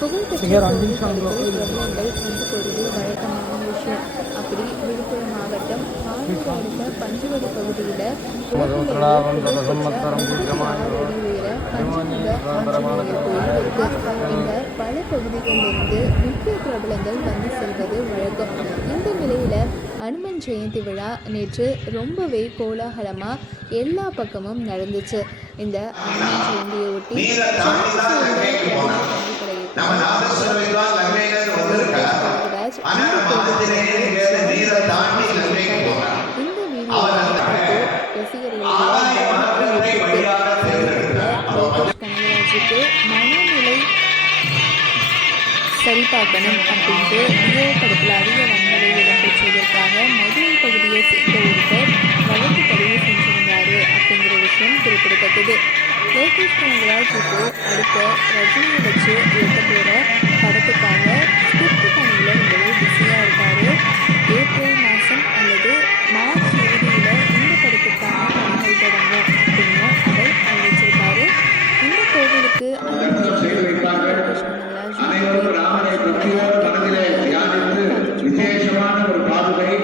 புகழ்பெற்ற கோவில்களுக்கு பிரபலங்கள் வந்து போகிறது வழக்கமான விஷயம். அப்படி விழுப்புரம் மாவட்டம் பாலூர் அடுத்த பஞ்சுவடி பகுதியில் உலகிலேயே புகழ்பெற்ற 36 அடி உயர பஞ்சமுக ஆஞ்சநேயர் கோயில் இருக்கு. இங்க பல பகுதிகளிலிருந்து முக்கிய பிரபலங்கள் வந்து செல்வது வழக்கம். இந்த நிலையில அனுமன் ஜெயந்தி விழா நேற்று ரொம்பவே கோலாகலமா எல்லா பக்கமும் நடந்துச்சு. இந்த அனுமன் ஜெயந்தியை ஒட்டி மனநிலை சரிபார்க்கணும் அப்படின்ட்டு லியோ படத்தில் அதிக வன்முறை இடம்பெற்றதற்காக மதுரை பகுதியை சேர்ந்த ஒருத்தர் வழக்கு பதிவு செஞ்சிருந்தாரு அப்படிங்கிற விஷயம் குறிப்பிடத்தக்கது. லோகேஷ் கனகராஜ் இப்போ அடுத்த ரஜினியை வச்சு இயக்க போகிற படத்துக்காக ஸ்கிரிப்ட் பணியில் ரொம்பவே பிஸியாக இருக்காரு. ஏப்ரல் மாதம் அல்லது மார்ச் இறுதியில் இந்த படத்துக்கான பணிகள் தொடங்கும் அப்படின்னு அவர் அறிவிச்சிருக்காரு. இந்த கோவிலுக்கு விசேஷமான ஒரு பாதுகை